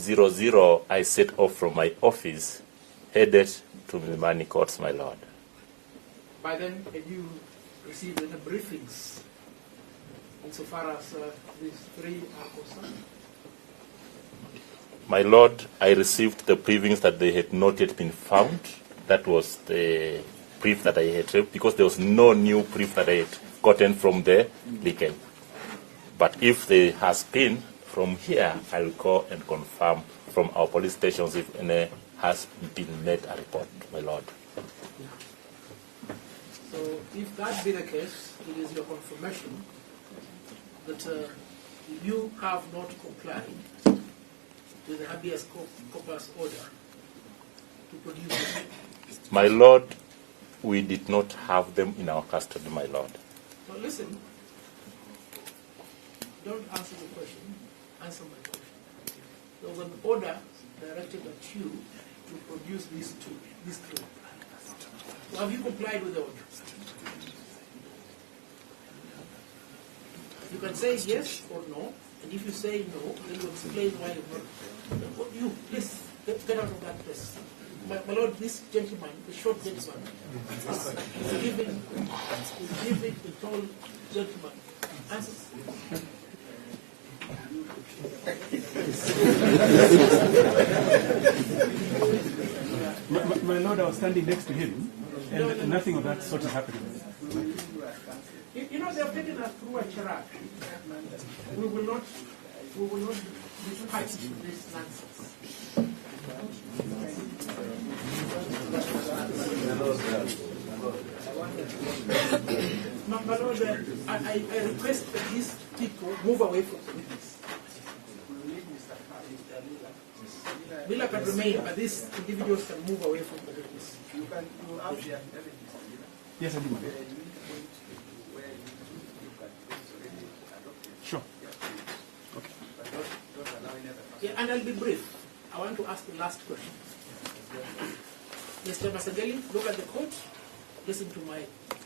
00, I set off from my office, headed to Milimani Courts, my lord. By then, have you received any briefings insofar as these three are concerned? My lord, I received the briefings that they had not yet been found. That was the brief that I had received, because there was no new brief that I had gotten from the legal. But if there has been, from here, I will go and confirm from our police stations if any has been made a report, my lord. So if that be the case, it is your confirmation that you have not complied with the habeas corpus order to produce it. My lord, we did not have them in our custody, my lord. So listen, don't answer the question, answer my question. There was an order directed at you to produce these three. So have you complied with the order? You can say yes or no, and if you say no, then you explain why you've not. You, please, get out of that place. My lord, this gentleman, the short gentleman, is giving the tall gentleman answers. My lord, I was standing next to him, and nothing of that sort is happening. You know, they have taken us through a charade. We will not despite this nonsense. My lord, I request that these people move away from the witness. Miller can remain, but these individuals can move away from the witness. Yes, I do. Sure. Okay. Yeah, and I'll be brief. I want to ask the last question. Mr. Masengeli, look at the court, listen to my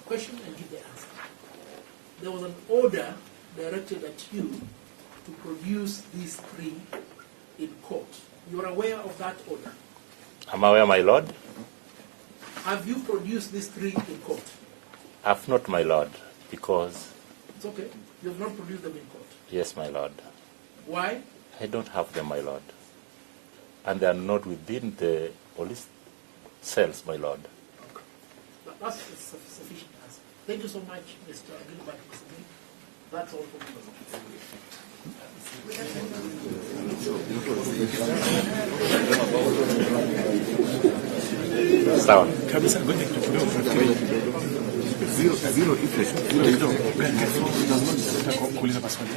question and give the answer. There was an order directed at you to produce these three in court. You are aware of that order? Am I aware, my lord? Have you produced these three in court? I have not, my lord, because... It's okay. You have not produced them in court. Yes, my lord. Why? I don't have them, my lord. And they are not within the police cells, my lord. Okay. But that's a sufficient answer. Thank you so much, Mr. Gilbert. That's all for me. Sawa. Kabisa, ngoja kidogo. Zero inflation. Nataka kuuliza maswali.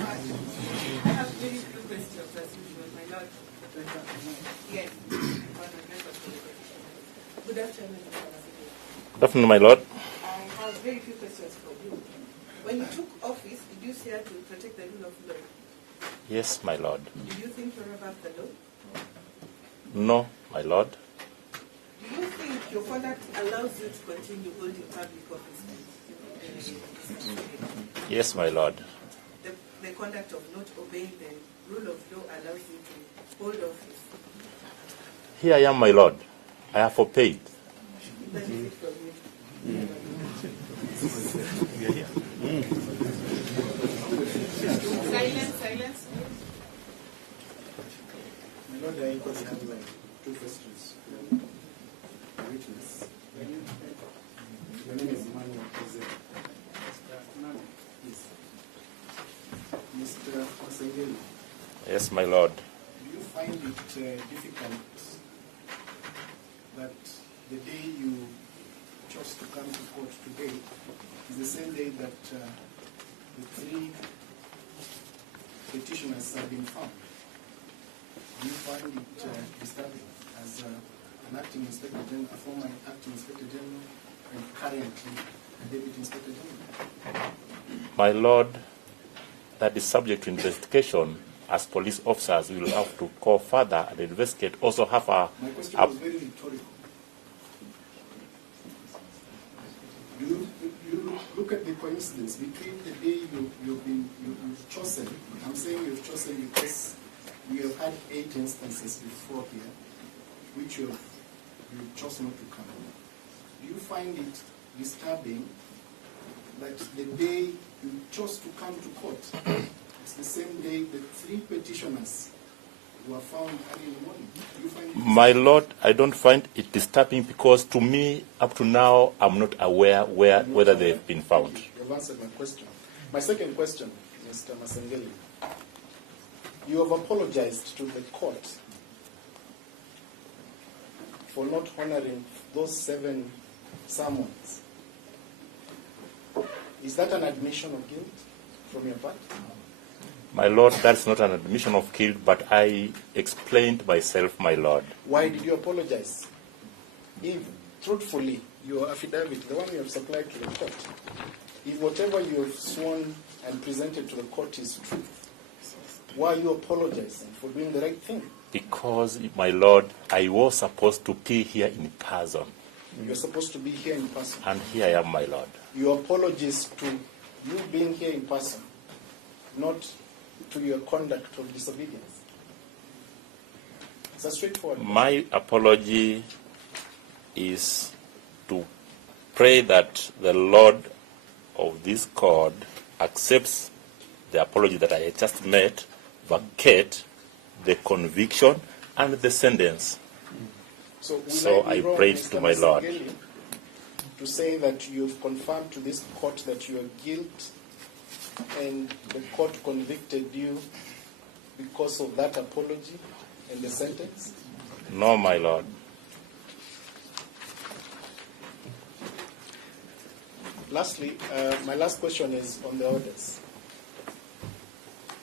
I have very few questions, as usual, my lord. Yes. Good afternoon, Mr. Masengeli. Good afternoon, my lord. I have very few questions for you. When you took office, did you say to protect the rule of law? Yes, my lord. Do you think you're above the law? No, my lord. Do you think your conduct allows you to continue holding public office? Yes, my lord. The conduct of not obeying the rule of law allows you to hold office. Here I am, my lord. I have obeyed. That is it from you. Silence. My lord, I have two questions. Witness. Your name is Manuel Jose. Mr. Masengeli, Yes, my lord. do you find it difficult that the day you chose to come to court today is the same day that the three petitioners have been found? Do you find it disturbing as an acting inspector general, a former acting inspector general, and currently a deputy inspector general? My lord, that is subject to investigation. As police officers, we will have to go further and investigate. Also have My question was very rhetorical. Do you look at the coincidence between the day you've chosen, I'm saying you've chosen because we have had 8 instances before here, which you chose not to come. Do you find it disturbing that the day you chose to come to court, it's the same day the 3 petitioners were found early in the morning? Do you find it My Lord, I don't find it disturbing because to me, up to now, I'm not aware whether they've been found. You've answered my question. My second question, Mr. Masengeli. You have apologized to the court for not honoring those 7 summons. Is that an admission of guilt from your part? My Lord, that's not an admission of guilt, but I explained myself, my Lord. Why did you apologize? If, truthfully, your affidavit, the one you have supplied to the court, if whatever you have sworn and presented to the court is true, why are you apologizing for doing the right thing? Because, my Lord, I was supposed to be here in person. You're supposed to be here in person. And here I am, my Lord. Your apologies to you being here in person, not to your conduct of disobedience. It's a straightforward question. My apology is to pray that the Lord of this court accepts the apology that I had just made, vacate the conviction and the sentence. So I prayed to my Lord to say that you've confirmed to this court that you are guilty and the court convicted you because of that apology and the sentence? No, my Lord. Lastly, my last question is on the orders.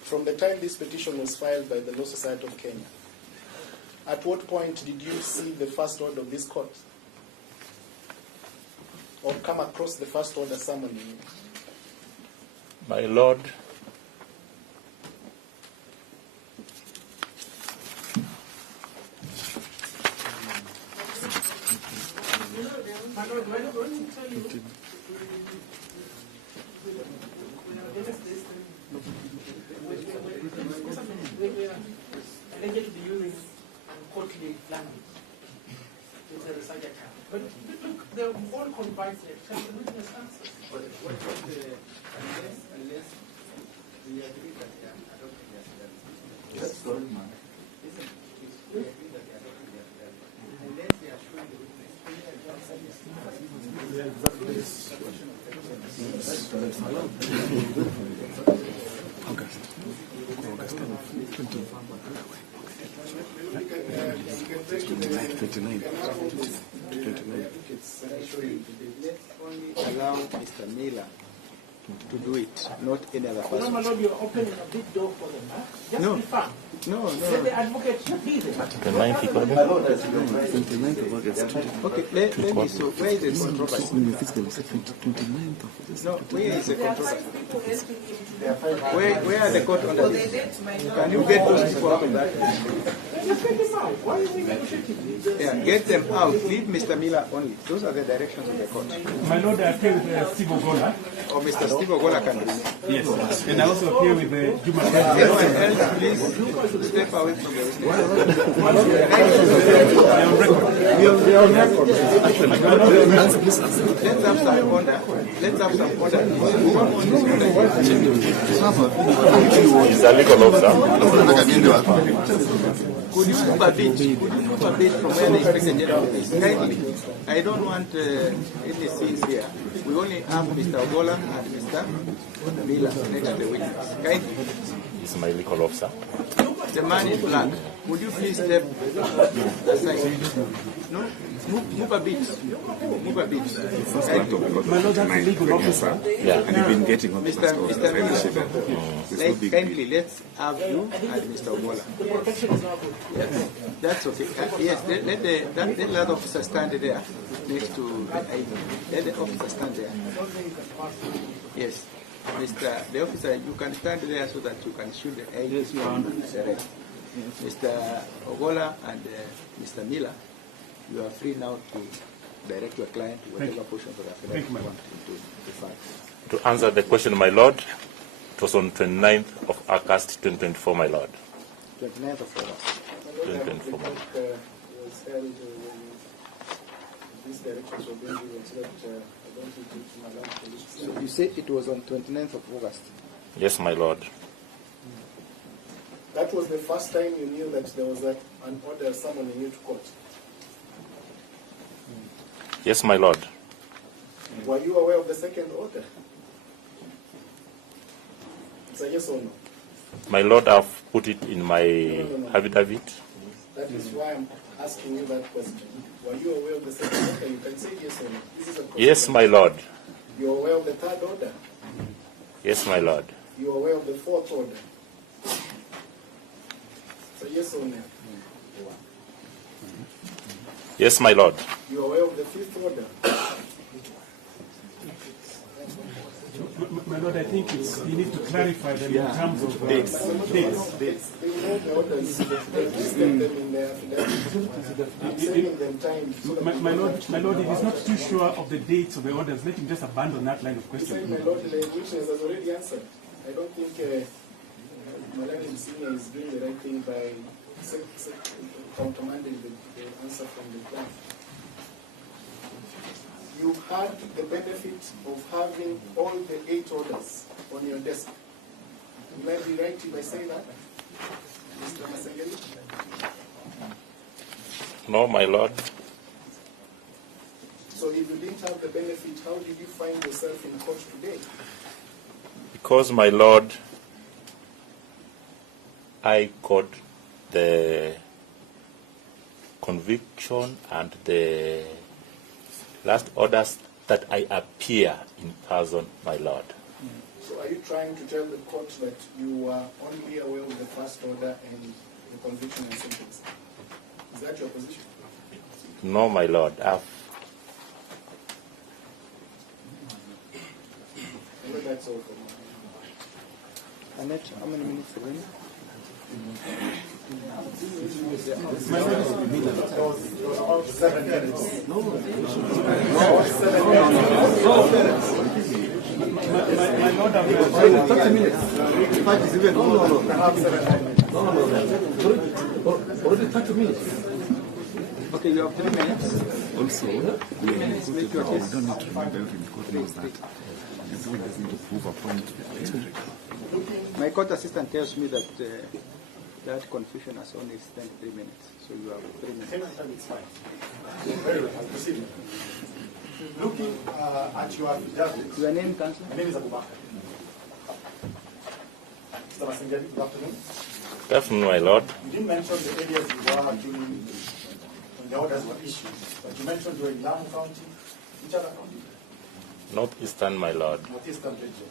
From the time this petition was filed by the Law Society of Kenya, at what point did you see the first order of this court? Or come across the first order summoning you? My Lord, My Lord, why don't you tell you? We are alleged to be using uncourtly language. It's a research account. But look, they're all combined here. Can the witness answer? Unless we agree that they are adopting their strategy. That's correct, man. Listen, if we agree that they are adopting their strategy, unless they are showing the witness, let's only allow Mr. Miller to do it, not any other No, person. my Lord, you're opening a big door for them, huh? Just No. be firm. No, Let the advocate should be there. the 9th of August. 29th of August. Okay, let me, so where is the controversy? 29th of August. No, where is the There are controversy? 5 people asking if Where are the court so orders? they date might not Can you get those people out of that? Just take them out. Why are you negotiating? Yeah, get them out. Leave Mr. Miller only. Those are the directions of the court. My Lord, I appear with Steve Ogola. Or Mr. Steve Ogola can remain. Yes. And I also appear with Juma. Everyone else, please step away from the witness. Let's have some order. Let's have some order. He's a legal officer. Could you move a bit? Could you move a bit from where the Inspector General is? Kindly. I don't want any scenes here. We only have Mr. Ogola and Mr. Miller next to the witness. Kindly. He's my legal officer. The man in black. Would you please step aside? No? Move a bit. Move a bit. My Lord, that's a legal officer. Yeah. And you've been getting all the Mr. Miller, kindly, let's have you and Mr. Ogola. The protection is not good. Yes, that's okay. Yes, let that officer stand there next to the ID. Let the officer stand there. Yes. The officer, you can stand there so that you can shoot the ID. Yes, Your Honor. Mr. Ogola and Mr. Miller, you are free now to direct your client to whatever portion of the affidavit you want him to define. To answer the question, my Lord, it was on 29th of August 2024, my Lord. 29th of August. The court was held when these directions were being given, so that I don't need to my land police. So you say it was on 29th of August. Yes, my lord. That was the first time you knew that there was an order summoning you to court. Yes, my lord. Were you aware of the second order? It's a yes or no? My lord, I've put it in my No. affidavit. That is why I'm asking you that question. Were you aware of the second order? You can say yes or no. This is a question. Yes, my lord. You're aware of the third order? Yes, my lord. You're aware of the fourth order? So yes or no? Yes, my lord. You're aware of the fifth order? My lord, I think you need to clarify them in terms of dates. They know the orders. They've listed them in their affidavit. I'm saving them time. So that My lord, if he's not too sure of the dates of the orders, let him just abandon that line of He said, questioning. my Lord, the witness has already answered. I don't think my Lord Senior is doing the right thing by countermanding the answer from the client. You had the benefit of having all the 8 orders on your desk. Will I be right if I say that, Mr. Masengeli? No, my lord. So if you didn't have the benefit, how did you find yourself in court today? Because, my lord, I got the conviction and the last orders that I appear in person, my lord. So are you trying to tell the court that you were only aware of the first order and the conviction and sentence? Is that your position? No, my lord. I know that's all for me. Annette, how many minutes remaining? My lord, I've 30 minutes. already 30 minutes. Okay, you have 3 minutes. Also, we don't need to remind every court knows that the someone doesn't approve a point. My court assistant tells me that that confusion has only spent 3 minutes. So you have 3 minutes. It's fine. Very well, I'll proceed. Looking at your affidavit, Your name, Councillor? my name is Abubakar. Mr. Masengeli, good afternoon. Good afternoon, my lord. You didn't mention the areas you were during when the orders were issued, but you mentioned you were in Lamu County. Which other county? Northeastern, my lord. Northeastern region.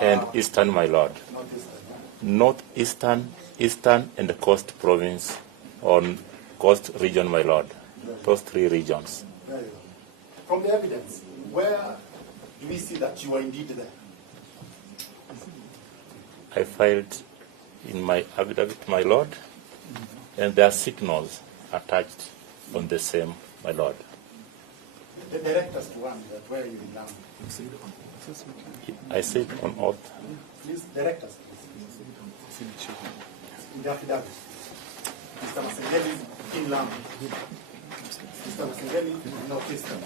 And Eastern, my lord. Northeastern. Northeastern, Eastern, and the Coast Province on Coast Region, my lord. Those 3 regions. Very well. From the evidence, where do we see that you were indeed there? I filed in my affidavit, my lord, and there are signals attached on the same, my lord. The director's one, that where you in Lamu. I said on oath. Please, directors, please. In the affidavit. Mr. Masengeli in Lamu. Mr. Masengeli in Northeastern.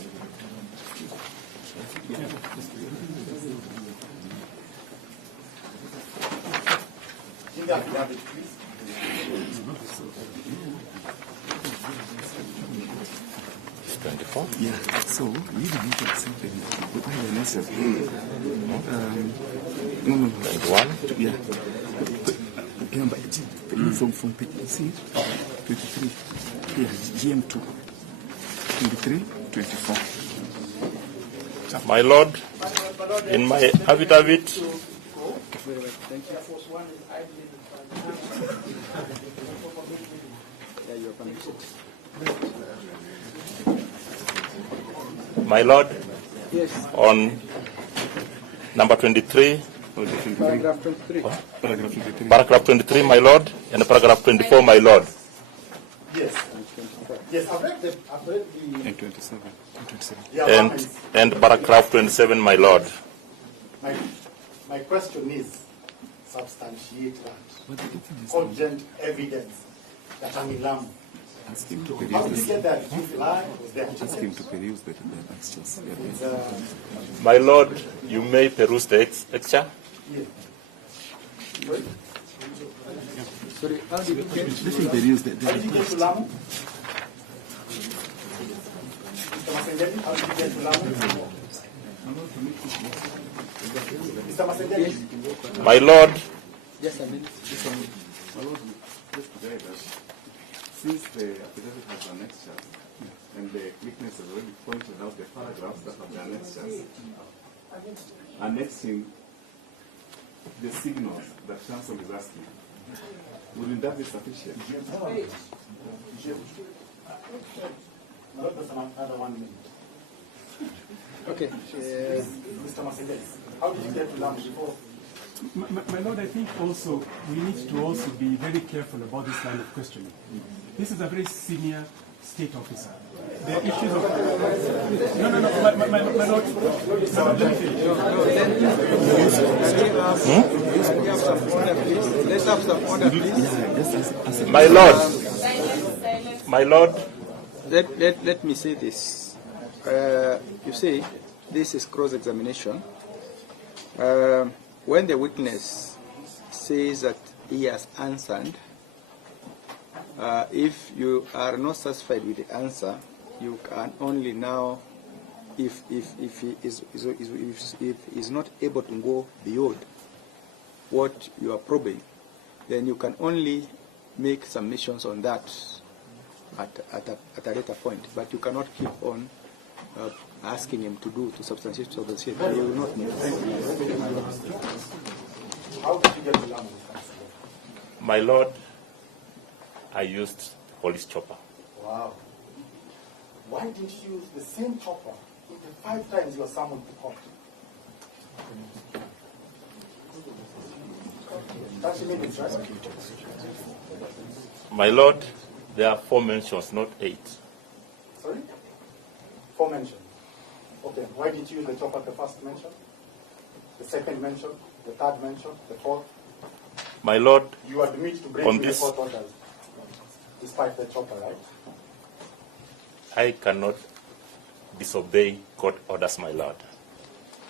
In the affidavit, please. It's 24. Yeah, so we didn't accept the necessary. No. 21. Yeah. But from page 23, yeah, GM2, 23, 24. My lord, in my affidavit, my lord, Yes. on number 23, Paragraph 23. paragraph 23, my lord, and paragraph 24, my lord. Yes. Yes, I've read the And 27. yeah, And paragraph 27, my lord. my question is, substantiate that. Cogent evidence that I'm in Lamu. Ask him to How did peruse you get that? Did you fly? Was there Ask him to peruse the extras. My Lord, you may peruse the extra. Sorry, how did you get? Let him peruse the How did you get to Lamu? Mr. Masengeli, how did you get to Lamu? Mr. Masengeli? My Lord, Just a minute. My Lord, just to guide us, since the affidavit has annexures, and the witness has already pointed out the paragraphs that have the annexures, annexing the signals that counsel is asking, wouldn't that be sufficient? Another 1 minute. Okay. Mr. Masengeli, how did you get to Lamu before? My Lord, I think also we need to also be very careful about this line of questioning. This is a very senior state officer. The issues of my Lord. Let's have some order, please. my Lord, Let me say this. You see, this is cross-examination. When the witness says that he has answered, if you are not satisfied with the answer, you can only now, if he is not able to go beyond what you are probing, then you can only make submissions on that at a later point. But you cannot keep on asking him to substantiate. He will not move. How did you get to Lamu? my Lord, I used police chopper. Wow. Why didn't you use the same chopper in the 5 times you were summoned to court? 30 minutes, right? My Lord, there are 4 mentions, not 8. Sorry? 4 mentions. Okay, why did you use the chopper at the first mention? The second mention? The third mention? The fourth? My Lord, You admit to On breaking the this- court orders despite the chopper, right? I cannot disobey court orders, my Lord.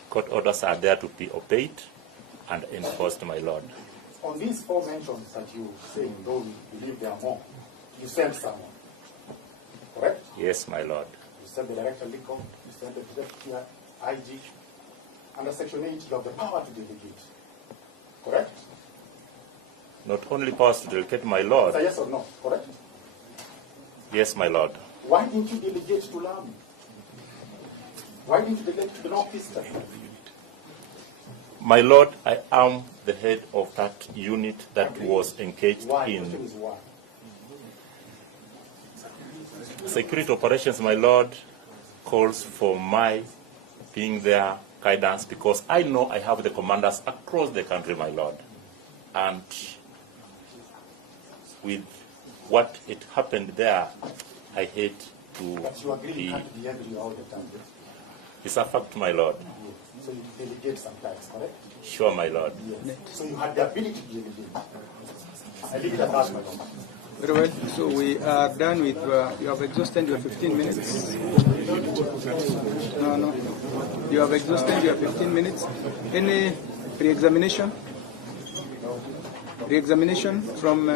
Court orders are there to be obeyed and enforced, my Lord. On these 4 mentions that you say, though you believe there are more, you sent someone, correct? Yes, my Lord. You sent the director legal, you sent the deputy IG. Under Section 8, you have the power to delegate, correct? Not only powers to delegate, my Lord. Say yes or no, correct? Yes, my Lord. Why didn't you delegate to Lamu? Why didn't you delegate to the Northeastern? My Lord, I am the head of that unit that was engaged Why? The in question is why? security operations, my Lord, calls for my being there guidance because I know I have the commanders across the country, my Lord. And with what it happened there, I hate to But you agree you be... can't be angry all the time. It's a fact, my Lord. So you delegate sometimes, correct? Sure, my Lord. Yes. So you had the ability to delegate. I leave it at that, my Lord. Very well. So we are done with. You have exhausted your 15 minutes. No. You have exhausted your 15 minutes. Any re-examination? Re-examination from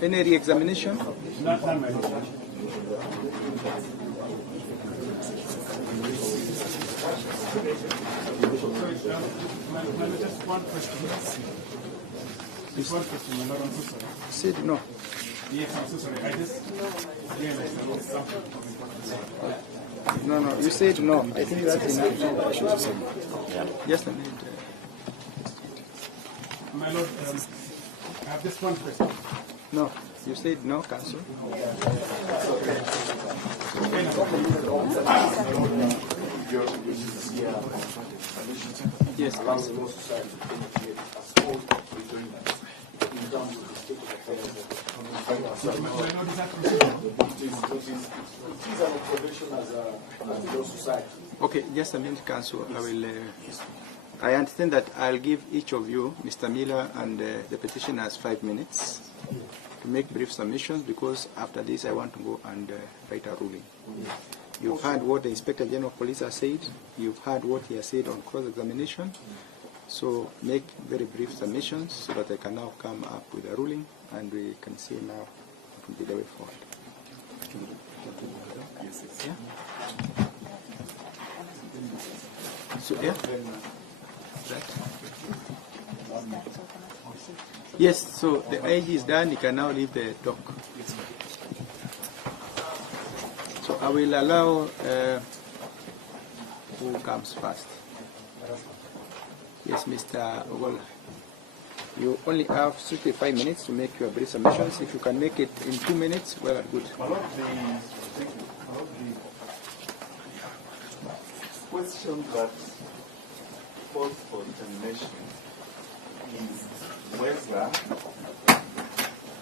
any re-examination? None, my Lord. Just one question. Just one question, my Lord. I'm so sorry. Said no. Yes, I'm so sorry. I just realized there was something important. No. You said no. I think that's enough. Just a minute. My Lord, I have just one question. No. You said no, Council. Yes, Council. My Lord, is that considered? It is an observation as a law society. Okay, just a minute, Council. I understand that I'll give each of you, Mr. Miller and the petitioners, 5 minutes to make brief submissions, because after this I want to go and write a ruling. You've heard what the Inspector General of Police has said. You've heard what he has said on cross-examination. So make very brief submissions so that I can now come up with a ruling and we can see now what will be the way forward. Yeah? So, yeah? Right. Yes, so the IG is done. You can now leave the dock. So I will allow who comes first. Yes, Mr. Ogola. You only have 65 minutes to make your brief submissions. If you can make it in 2 minutes, well and good. One of the question that calls for determination is whether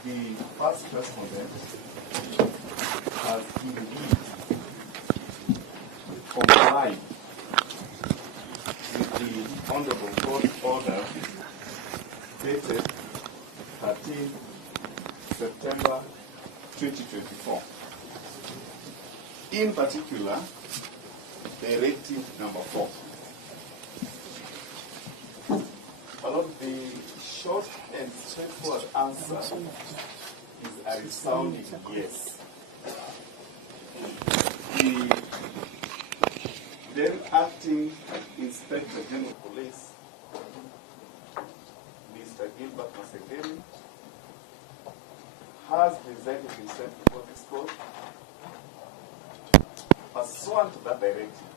the first respondent has indeed complied with the Honorable Court order dated 13 September 2024. In particular, Directive number 4. Well, the short and straightforward answer is a resounding yes. The then acting Inspector General of Police, Mr. Gilbert Masengeli, has presented himself before this court pursuant to that directive.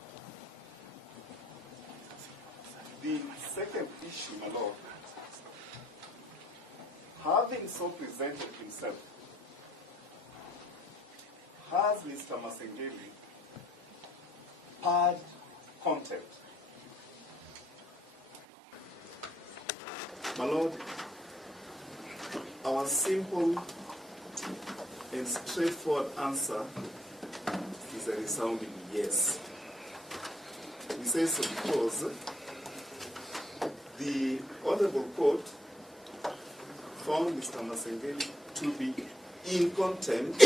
The second issue, my Lord, having so presented himself, has Mr. Masengeli purged contempt? My Lord, our simple and straightforward answer is a resounding yes. We say so because the Honorable Court found Mr. Masengeli to be in contempt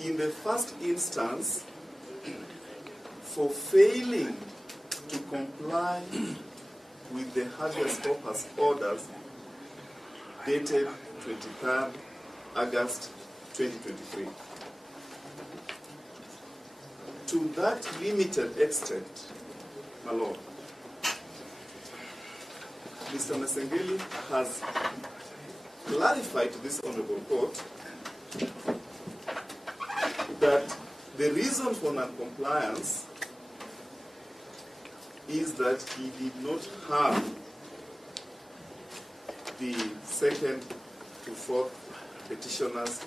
in the first instance for failing to comply with the habeas corpus orders dated 23rd August 2023. To that limited extent, my Lord, Mr. Masengeli has clarified to this Honorable Court that the reason for non-compliance is that he did not have the second to fourth petitioners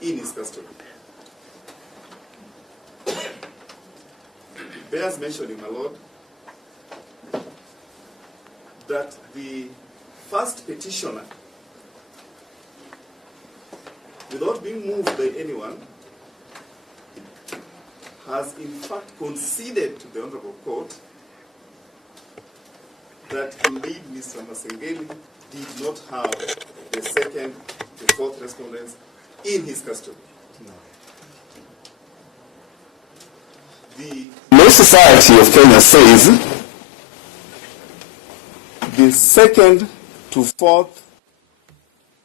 in his custody. Bears mentioning, my Lord, that the first petitioner, without being moved by anyone, has in fact conceded to the Honorable Court that indeed Mr. Masengeli did not have the second to fourth respondents in his custody. The Law Society of Kenya says the second to fourth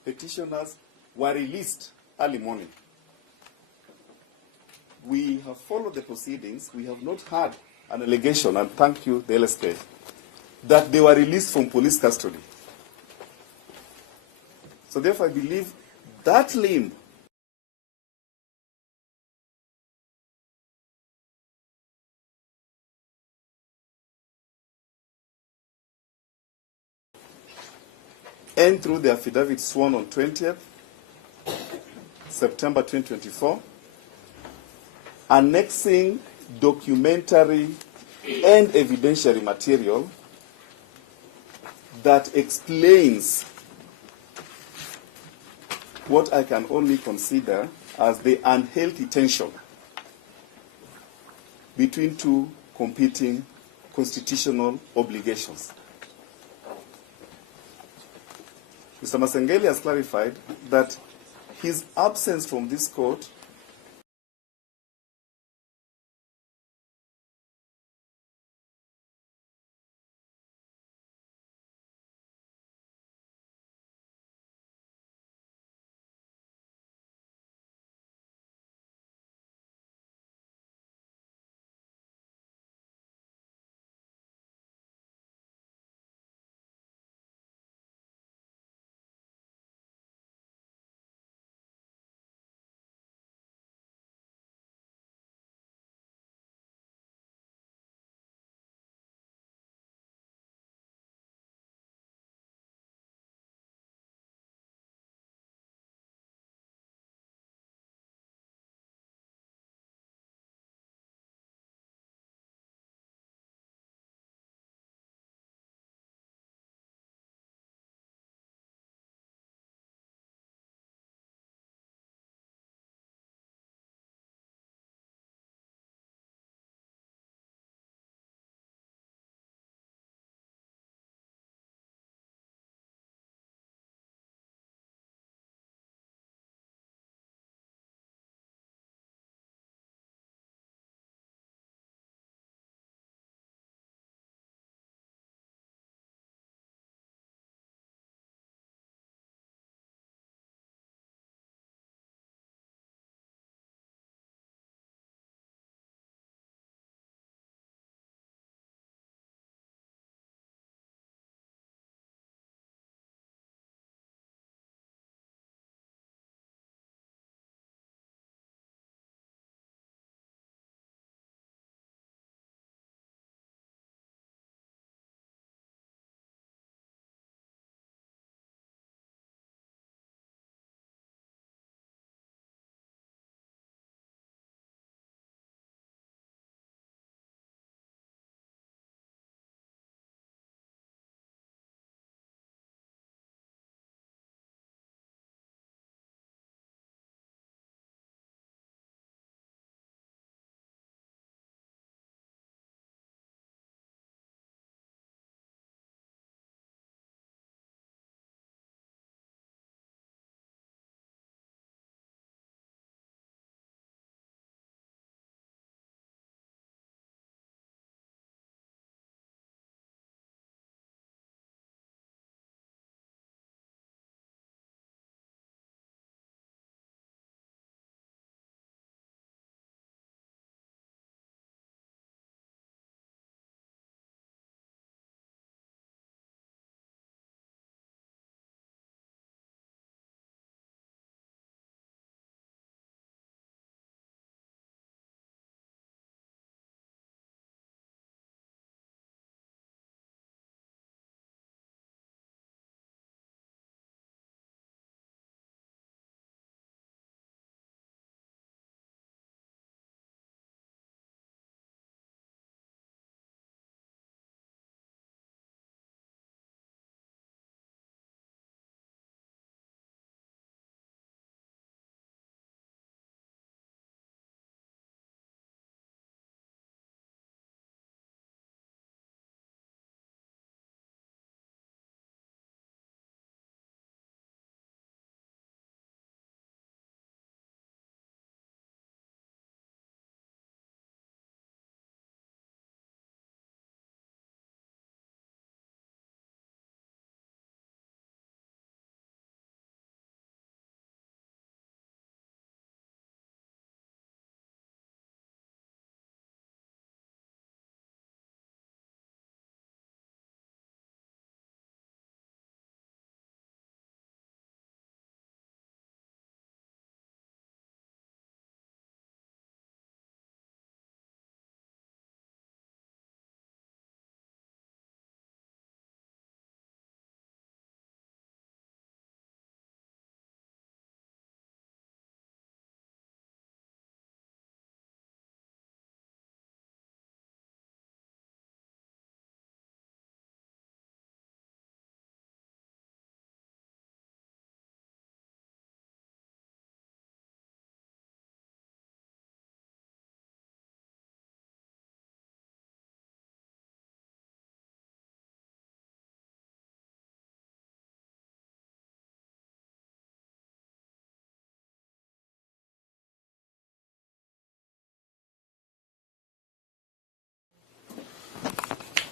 petitioners were released early morning. We have followed the proceedings. We have not had an allegation, and thank you, the LSK, that they were released from police custody. So therefore, I believe that limb and through the affidavit sworn on 20th September 2024, annexing documentary and evidentiary material that explains what I can only consider as the unhealthy tension between two competing constitutional obligations. Mr. Masengeli has clarified that his absence from this court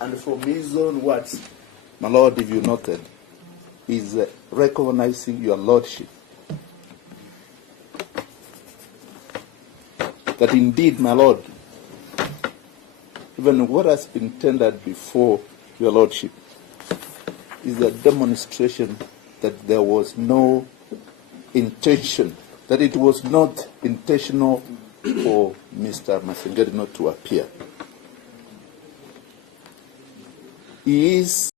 and from his own words, my Lord, if you noted, is recognizing your Lordship. That indeed, my Lord, even what has been tendered before your Lordship is a demonstration that there was no intention, that it was not intentional for Mr. Masengeli not to appear. He is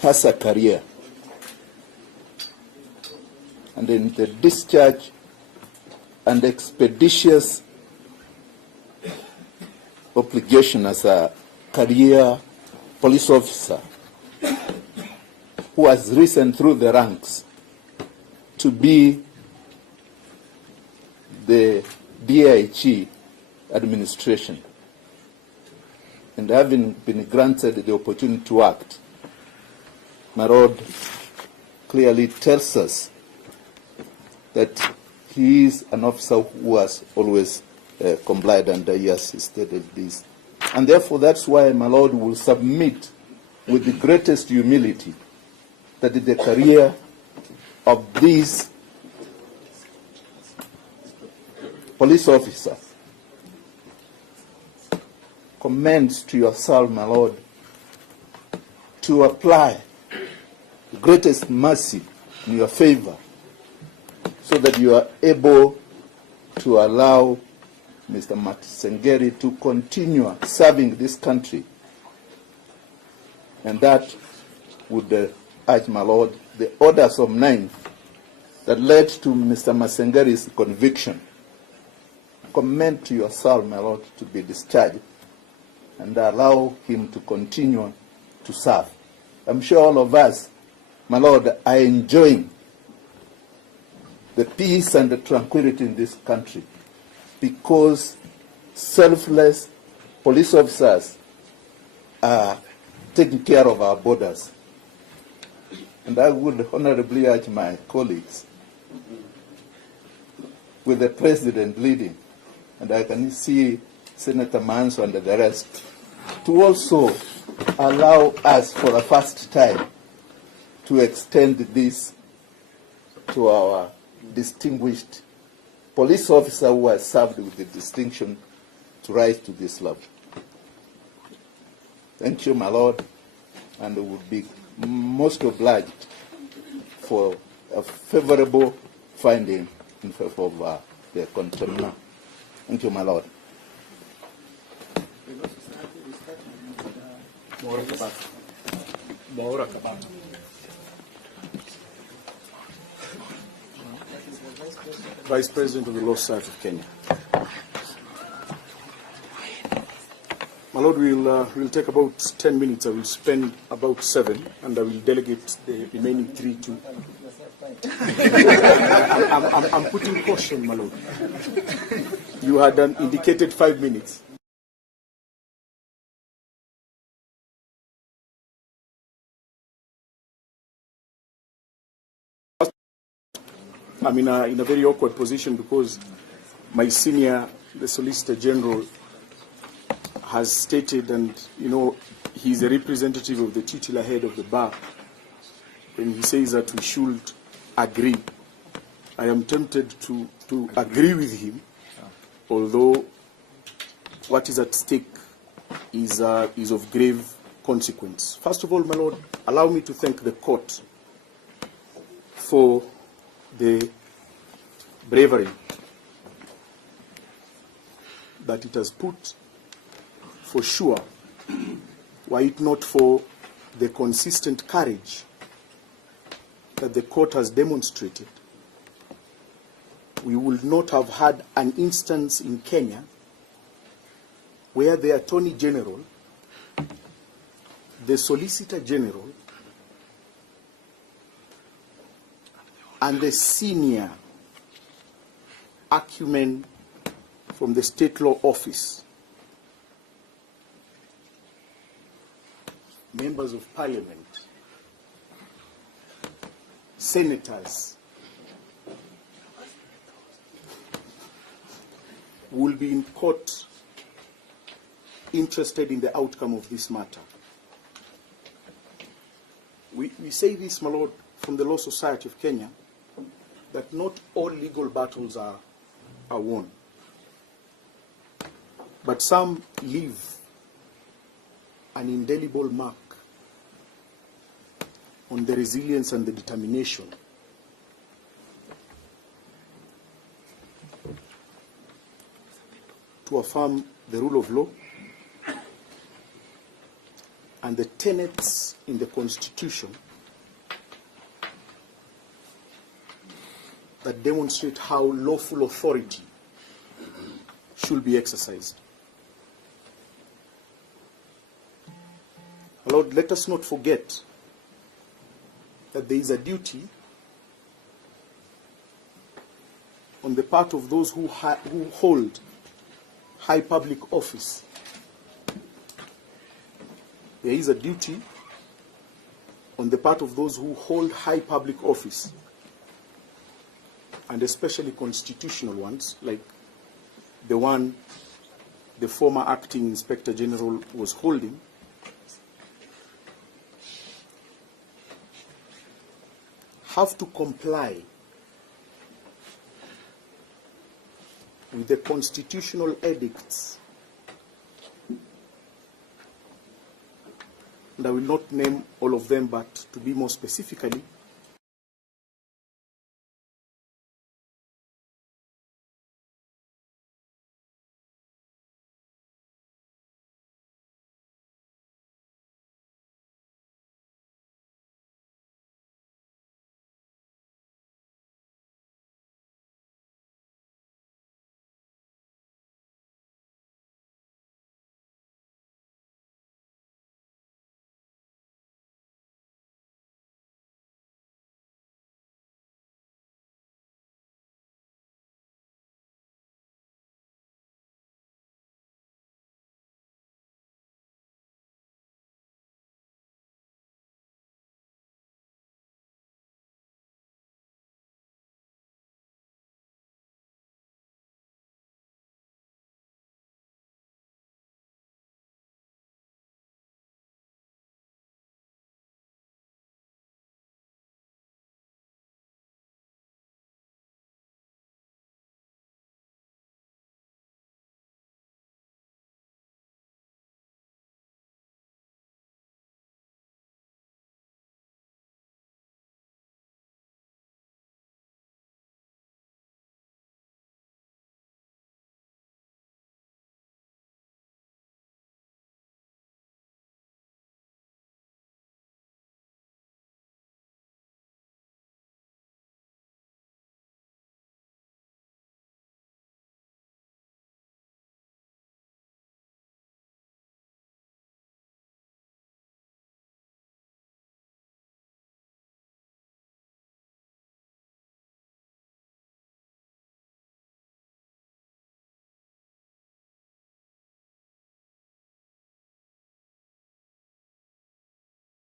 has a career, and in the discharge and expeditious obligation as a career police officer who has risen through the ranks to be the DIG administration, and having been granted the opportunity to act, my Lord clearly tells us that he is an officer who has always complied, and he has stated this. And therefore, that's why my Lord will submit with the greatest humility that the career of these police officers commends to yourself, my Lord, to apply the greatest mercy in your favor, so that you are able to allow Mr. Masengeli to continue serving this country. And that would urge, my Lord, the orders of 9 that led to Mr. Masengeli's conviction. Commend to yourself, my Lord, to be discharged and allow him to continue to serve. I'm sure all of us, my Lord, are enjoying the peace and the tranquility in this country because selfless police officers are taking care of our borders. And I would honorably urge my colleagues, with the President leading, and I can see Senator Manso and the rest, to also allow us for the first time to extend this to our distinguished police officer who has served with the distinction to rise to this level. Thank you, my Lord, and we would be most obliged for a favorable finding in favor of the contempt. Thank you, my Lord. Vice President of the Law Society of Kenya. My Lord, we'll take about 10 minutes. I will spend about 7, and I will delegate the remaining 3 to... I'm putting caution, my Lord. You had indicated 5 minutes. I'm in a very awkward position because my senior, the Solicitor General, has stated, and he's a representative of the titular head of the bar, and he says that we should agree. I am tempted to agree with him, although what is at stake is of grave consequence. First of all, my Lord, allow me to thank the court for the bravery that it has put for sure, were it not for the consistent courage that the court has demonstrated, we would not have had an instance in Kenya where the Attorney General, the Solicitor General, and the senior acumen from the State Law Office, members of Parliament, senators, will be in court interested in the outcome of this matter. We say this, my lord, from the Law Society of Kenya, that not all legal battles are won. But some leave an indelible mark on the resilience and the determination to affirm the rule of law and the tenets in the Constitution that demonstrate how lawful authority should be exercised. Lord, let us not forget that there is a duty on the part of those who hold high public office. There is a duty on the part of those who hold high public office, and especially constitutional ones, like the one the former acting Inspector General was holding, have to comply with the constitutional edicts. And I will not name all of them, but to be more specifically,